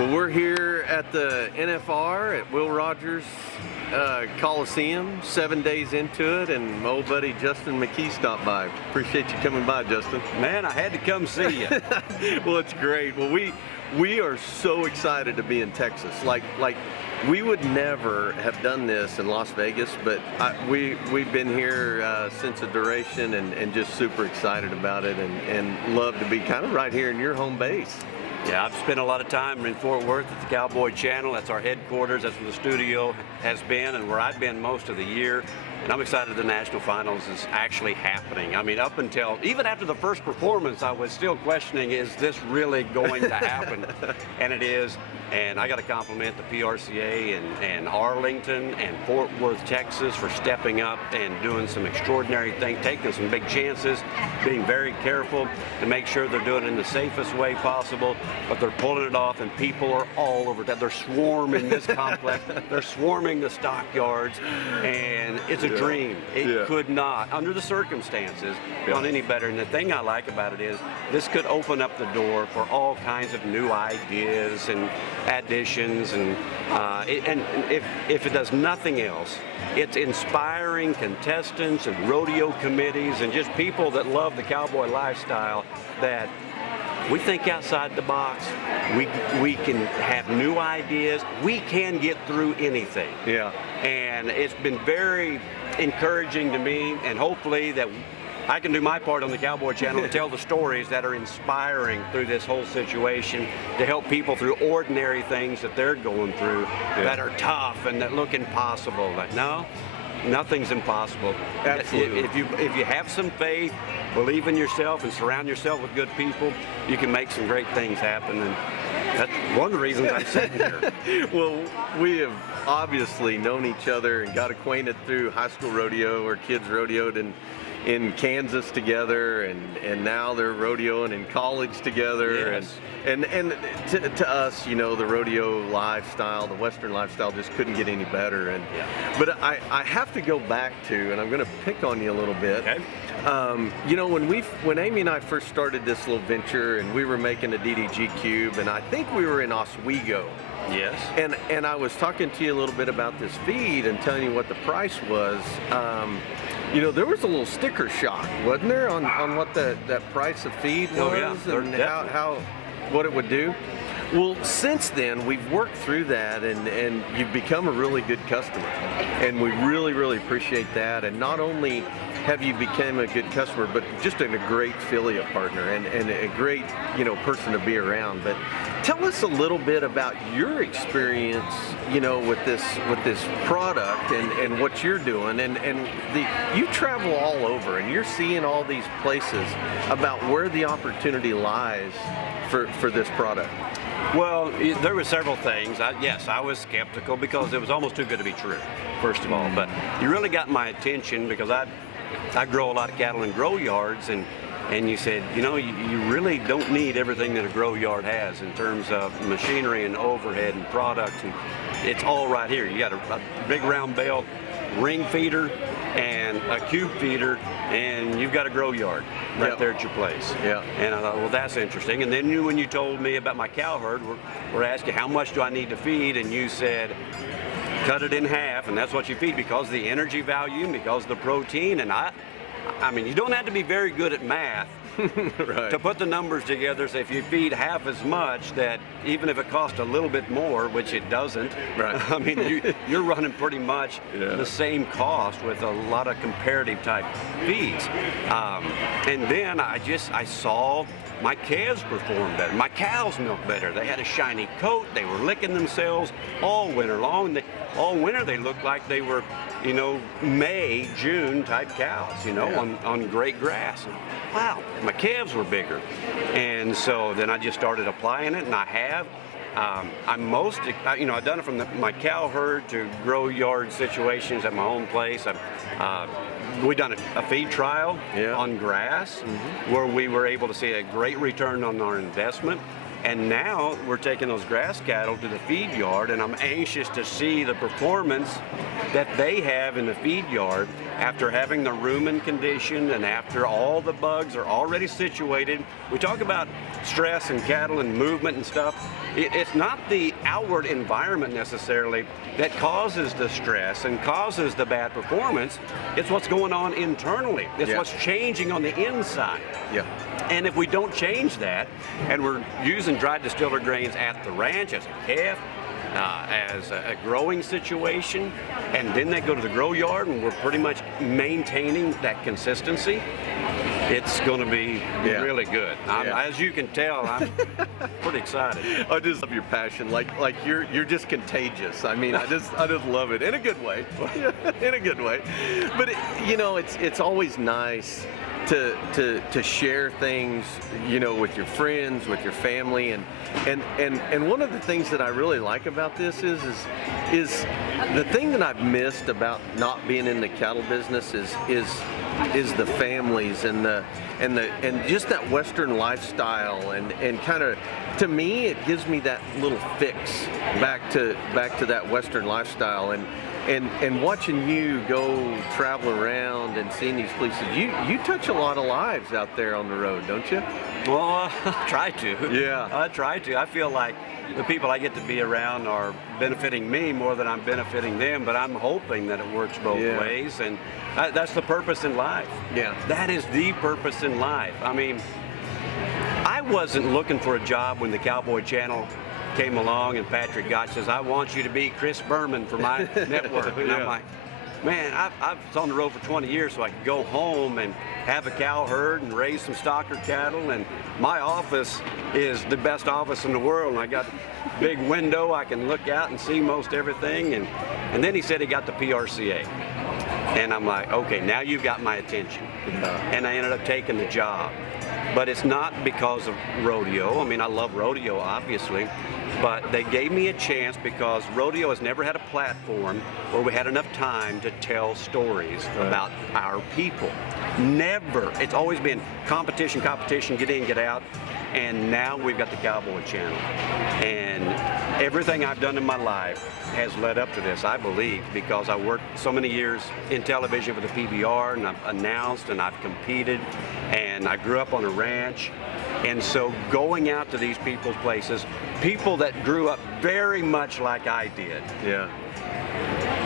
Well, we're here at the NFR at Will Rogers Coliseum, 7 days into it, and my old buddy Justin Mckee stopped by. Appreciate you coming by, Justin. Man, I had to come see you. Well, it's great. Well, we are so excited to be in Texas. Like we would never have done this in Las Vegas, but we've been here since a duration and just super excited about it and love to be kind of right here in your home base. Yeah, I've spent a lot of time in Fort Worth at the Cowboy Channel. That's our headquarters. That's where the studio has been and where I've been most of the year. And I'm excited the National Finals is actually happening. I mean, up until, even after the first performance, I was still questioning, is this really going to happen? And it is. And I got to compliment the PRCA and Arlington and Fort Worth, Texas for stepping up and doing some extraordinary things, taking some big chances, being very careful to make sure they're doing it in the safest way possible, but they're pulling it off, and people are all over that. They're swarming this complex. They're swarming the stockyards, and it's a dream. It could not, under the circumstances, gone any better. And the thing I like about it is this could open up the door for all kinds of new ideas and additions, and if it does nothing else, it's inspiring contestants and rodeo committees and just people that love the cowboy lifestyle that we think outside the box. We can have new ideas. We can get through anything. Yeah. And it's been very encouraging to me, and hopefully that I can do my part on the Cowboy Channel and tell the stories that are inspiring through this whole situation to help people through ordinary things that they're going through that are tough and that look impossible. Like, no, nothing's impossible. Absolutely. If you have some faith, believe in yourself, and surround yourself with good people, you can make some great things happen. And that's one of the reasons I'm sitting here. Well, we have obviously known each other and got acquainted through high school rodeo, or kids rodeoed in Kansas together, and now they're rodeoing in college together. Yes. And to us, you know, the rodeo lifestyle, the Western lifestyle, just couldn't get any better. But I have to go back to, and I'm going to pick on you a little bit. Okay. You know, when Amy and I first started this little venture, and we were making a DDG cube, and I think we were in Oswego. Yes. And I was talking to you a little bit about this feed and telling you what the price was. You know, there was a little sticker shock, wasn't there, on what that price of feed was? Oh, yeah. And what it would do. Well, since then, we've worked through that, and you've become a really good customer. And we really, really appreciate that. And not only have you become a good customer, but just a great affiliate partner and a great, you know, person to be around. But tell us a little bit about your experience, you know, with this product and what you're doing. You travel all over, and you're seeing all these places about where the opportunity lies for this product. Well, there were several things. Yes, I was skeptical because it was almost too good to be true, first of all. But you really got my attention because I grow a lot of cattle in grow yards, and you said, you know, you really don't need everything that a grow yard has in terms of machinery and overhead and product. And it's all right here. You got a big round bale ring feeder and a cube feeder, and you've got a grow yard right there at your place. Yeah. And I thought, well, that's interesting. And then when you told me about my cow herd, we're asking how much do I need to feed, and you said cut it in half, and that's what you feed because of the energy value and because of the protein. And I mean, you don't have to be very good at math right. to put the numbers together. So if you feed half as much, that even if it costs a little bit more, which it doesn't, right. I mean, you're running pretty much the same cost with a lot of comparative type feeds. And then I saw my calves perform better. My cows milk better. They had a shiny coat. They were licking themselves all winter long. All winter they looked like they were, you know, May, June type cows, you know, on great grass. And, wow, my calves were bigger. And so then I just started applying it, and I have. I've done it from my cow herd to grow yard situations at my own place. We've done a feed trial on grass where we were able to see a great return on our investment. And now we're taking those grass cattle to the feed yard, and I'm anxious to see the performance that they have in the feed yard after having the rumen conditioned and after all the bugs are already situated. We talk about stress and cattle and movement and stuff. It's not the outward environment necessarily that causes the stress and causes the bad performance. It's what's going on internally. It's what's changing on the inside. Yeah. And if we don't change that, and we're using dried distiller grains at the ranch as a calf, as a growing situation, and then they go to the grow yard and we're pretty much maintaining that consistency, it's going to be really good. As you can tell, I'm pretty excited. I just love your passion. Like you're just contagious. I mean, I just love it in a good way. In a good way. But it's always nice to share things, with your friends, with your family, and one of the things that I really like about this is the thing that I've missed about not being in the cattle business is the families and just that Western lifestyle and kind of, to me, it gives me that little fix back to that Western lifestyle. And watching you go travel around and seeing these places, you touch a lot of lives out there on the road, don't you? Well, I try to. Yeah. I try to. I feel like the people I get to be around are benefiting me more than I'm benefiting them, but I'm hoping that it works both ways, and that's the purpose in life. Yeah. That is the purpose in life. I mean, I wasn't looking for a job when the Cowboy Channel came along and Patrick Gotch says, I want you to be Chris Berman for my network. And I'm like, man, I was on the road for 20 years so I could go home and have a cow herd and raise some stocker cattle, and my office is the best office in the world, and I got a big window, I can look out and see most everything, and then he said he got the PRCA. And I'm like, okay, now you've got my attention. And I ended up taking the job. But it's not because of rodeo. I mean, I love rodeo, obviously, but they gave me a chance because rodeo has never had a platform where we had enough time to tell stories about our people. Never. It's always been competition, get in, get out. And now we've got the Cowboy Channel. And everything I've done in my life has led up to this, I believe, because I worked so many years in television for the PBR, and I've announced and I've competed, and I grew up on a ranch. And so going out to these people's places, people that grew up very much like I did,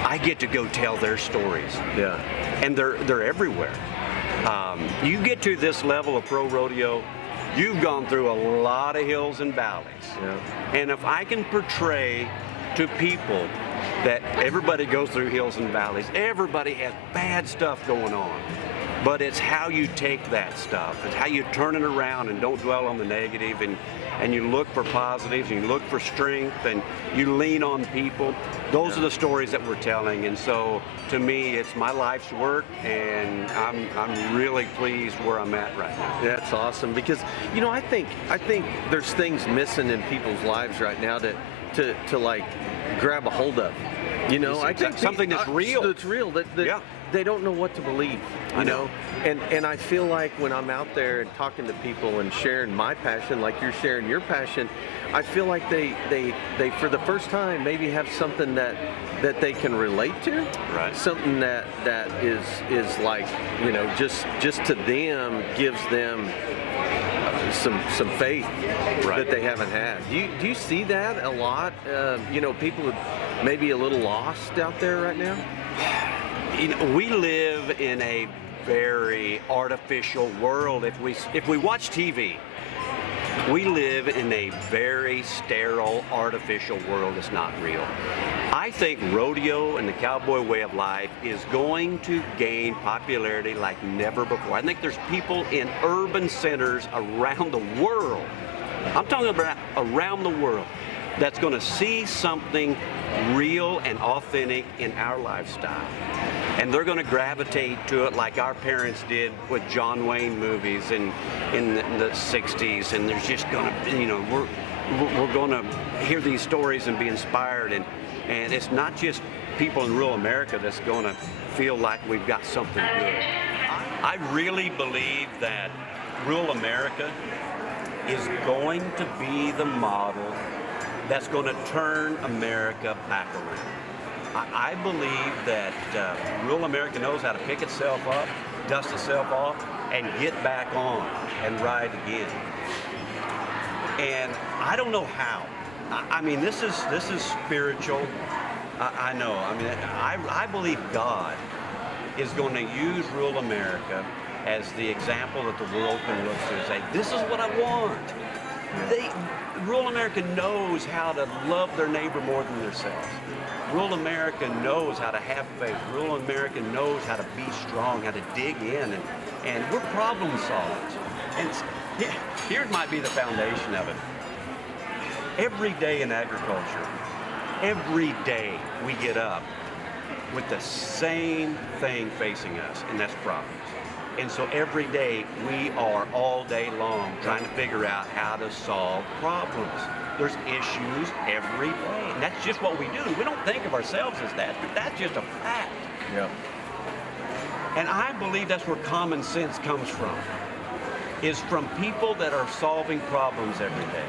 I get to go tell their stories. Yeah. And they're everywhere. You get to this level of pro rodeo, you've gone through a lot of hills and valleys. Yeah. And if I can portray to people that everybody goes through hills and valleys, everybody has bad stuff going on, but it's how you take that stuff. It's how you turn it around and don't dwell on the negative, and you look for positives, and you look for strength, and you lean on people. Those are the stories that we're telling, and so to me, it's my life's work, and I'm really pleased where I'm at right now. That's awesome, because I think there's things missing in people's lives right now to like grab a hold of. I think something that's real. That's real. That they don't know what to believe. You know, and I feel like when I'm out there and talking to people and sharing my passion, like you're sharing your passion, I feel like they for the first time maybe have something that they can relate to. Right. Something that is like, just to them gives them some faith that they haven't had. Do you see that a lot? People maybe a little lost out there right now? We live in a very artificial world. If we watch TV, we live in a very sterile, artificial world that's not real. I think rodeo and the cowboy way of life is going to gain popularity like never before. I think there's people in urban centers around the world, I'm talking about around the world, that's going to see something real and authentic in our lifestyle. And they're going to gravitate to it like our parents did with John Wayne movies in the 60s. And there's just going to, we're going to hear these stories and be inspired. And it's not just people in rural America that's going to feel like we've got something good. I really believe that rural America is going to be the model that's going to turn America back around. I believe that rural America knows how to pick itself up, dust itself off, and get back on and ride again. And I don't know how. I mean, this is spiritual. I know. I mean, I believe God is going to use rural America as the example that the world can look to and say, this is what I want. Rural America knows how to love their neighbor more than themselves. Rural America knows how to have faith. Rural America knows how to be strong, how to dig in, and we're problem solvers. And here might be the foundation of it. Every day in agriculture, every day we get up with the same thing facing us, and that's problems. And so every day we are all day long trying to figure out how to solve problems. There's issues every day, and that's just what we do. We don't think of ourselves as that, but that's just a fact. Yeah. And I believe that's where common sense comes from, is from people that are solving problems every day.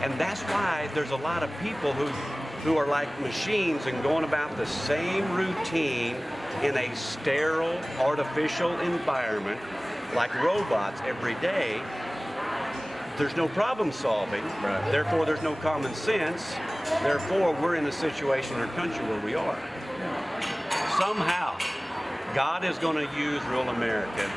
And that's why there's a lot of people who are like machines and going about the same routine in a sterile, artificial environment, like robots every day. There's no problem solving, right. Therefore there's no common sense, therefore we're in a situation in our country where we are. Somehow, God is going to use rural America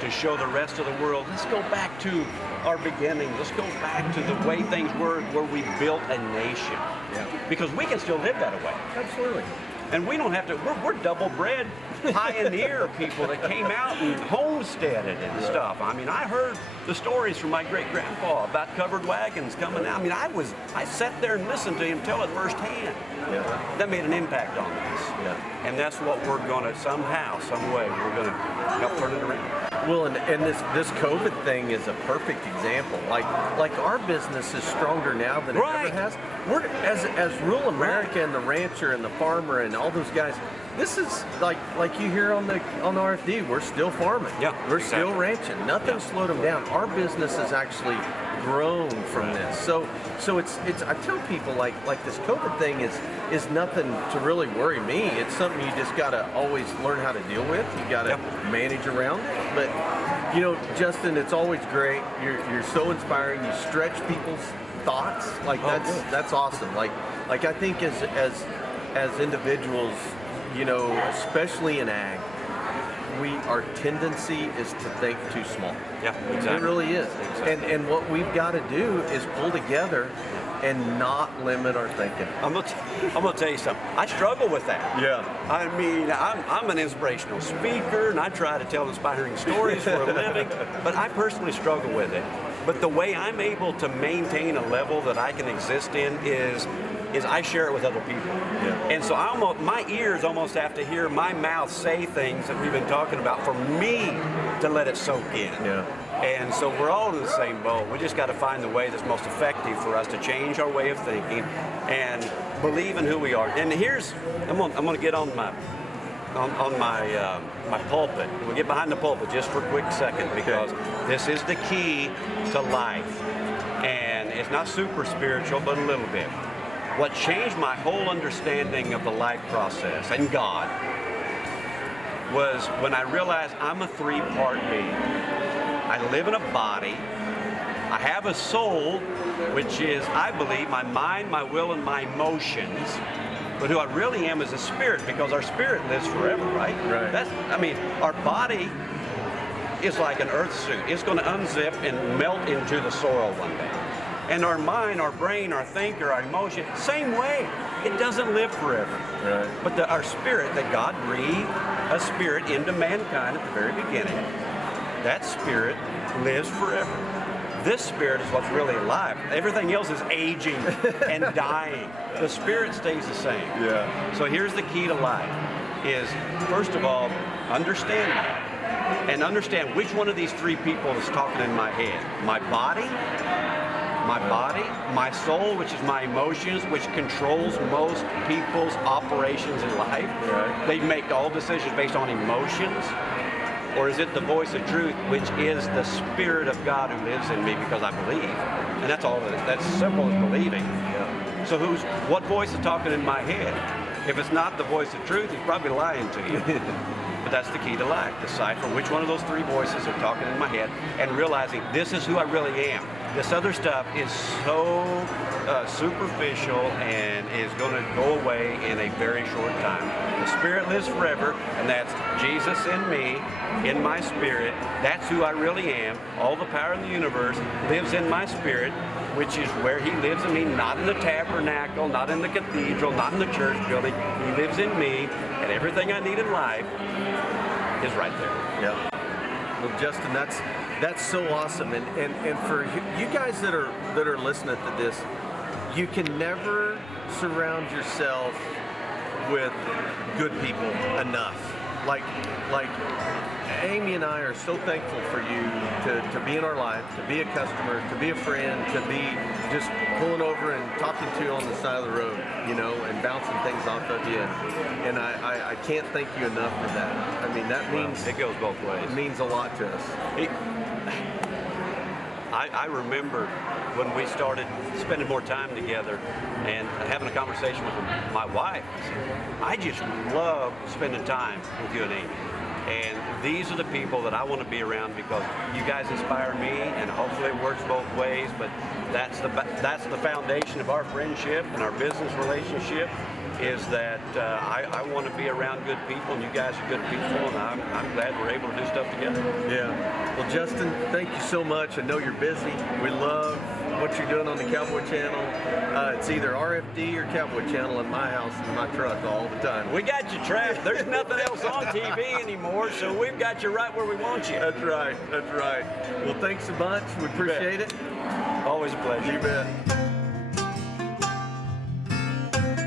to show the rest of the world, let's go back to our beginning, let's go back to the way things were, where we built a nation. Yeah. Because we can still live that way. Absolutely. And we don't have to, we're double-bred pioneer people that came out and homesteaded and stuff. I mean, I heard the stories from my great-grandpa about covered wagons coming out. I mean, I sat there and listened to him tell it firsthand. Yeah. That made an impact on us. Yeah. And that's what we're going to, somehow, some way, we're going to help turn it around. Well, and this COVID thing is a perfect example. Like our business is stronger now than it Right. ever has. We're as rural America and the rancher and the farmer and all those guys. This is like you hear on the RFD. We're still farming. Yeah, we're exactly. still ranching. Nothing slowed them down. Our business has actually grown from this. So it's I tell people like this COVID thing is nothing to really worry me. It's something you just gotta always learn how to deal with. You gotta manage around it. But you know, Justin, it's always great. You're so inspiring. You stretch people's thoughts. Like that's awesome. Like I think as individuals, you know, especially in ag, our tendency is to think too small. Yeah, exactly. It really is. Exactly. And what we've got to do is pull together and not limit our thinking. I'm gonna tell you something. I struggle with that. Yeah. I mean, I'm an inspirational speaker, and I try to tell inspiring stories for a living, but I personally struggle with it. But the way I'm able to maintain a level that I can exist in is I share it with other people. Yeah. And so my ears almost have to hear my mouth say things that we've been talking about for me to let it soak in. Yeah. And so we're all in the same boat. We just got to find the way that's most effective for us to change our way of thinking and believe in who we are. And here's, I'm gonna get on my pulpit. We'll get behind the pulpit just for a quick second, because this is the key to life. And it's not super spiritual, but a little bit. What changed my whole understanding of the life process and God was when I realized I'm a three-part being. I live in a body. I have a soul, which is, I believe, my mind, my will, and my emotions. But who I really am is a spirit, because our spirit lives forever, right? Right. Our body is like an earth suit. It's going to unzip and melt into the soil one day. And our mind, our brain, our thinker, our emotion, same way. It doesn't live forever. Right. But our spirit, that God breathed a spirit into mankind at the very beginning, that spirit lives forever. This spirit is what's really alive. Everything else is aging and dying. The spirit stays the same. Yeah. So here's the key to life is, first of all, understand that. And understand which one of these three people is talking in my head. My body, my soul, which is my emotions, which controls most people's operations in life. Right. They make all decisions based on emotions. Or is it the voice of truth, which is the Spirit of God who lives in me because I believe? And that's all it is. That's simple as believing. Yeah. So what voice is talking in my head? If it's not the voice of truth, he's probably lying to you. But that's the key to life. Decipher which one of those three voices are talking in my head and realizing this is who I really am. This other stuff is so superficial and is going to go away in a very short time. The Spirit lives forever, and that's Jesus in me, in my spirit. That's who I really am. All the power in the universe lives in my spirit, which is where he lives in me, not in the tabernacle, not in the cathedral, not in the church building. He lives in me, and everything I need in life is right there. Yeah. Well, Justin, that's so awesome, and for you guys that are listening to this, you can never surround yourself with good people enough. Like Amy and I are so thankful for you to be in our life, to be a customer, to be a friend, to be just pulling over and talking to you on the side of the road, and bouncing things off of you. And I can't thank you enough for that. I mean, that means it goes both ways. It means a lot to us. I remember when we started spending more time together and having a conversation with my wife. I just love spending time with you and Amy. And these are the people that I want to be around because you guys inspire me, and hopefully it works both ways. But that's the foundation of our friendship and our business relationship. Is that I want to be around good people, and you guys are good people, and I'm glad we're able to do stuff together. Yeah. Well, Justin, thank you so much. I know you're busy. We love what you're doing on the Cowboy Channel. It's either RFD or Cowboy Channel in my house and my truck all the time. We got you trapped. There's nothing else on TV anymore, so we've got you right where we want you. That's right. That's right. Well, thanks a bunch. We appreciate it. Always a pleasure. You bet.